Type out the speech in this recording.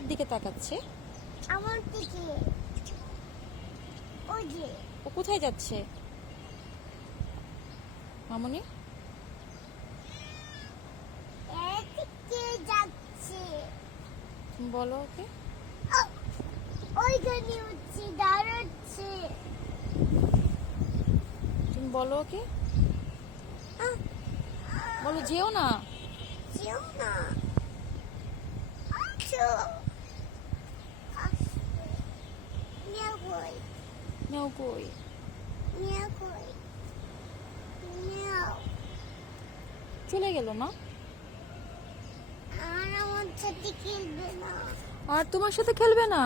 কার দিকে তাকাচ্ছে? আমার দিকে। ওই যে ও কোথায় যাচ্ছে মামুনি? এদিকে যাচ্ছে। তুমি বলো ওকে। ওইখানে হচ্ছে দাঁড়াচ্ছে। তুমি বলো ওকে, বলো যেও না। যেও না। আচ্ছা আসবে। নিয়ে কই? নেও কই? নিয়ে কই? নিয়ে চলে গেল মা। আর আমার সাথে খেলবে না। আর তোমার সাথে খেলবে না?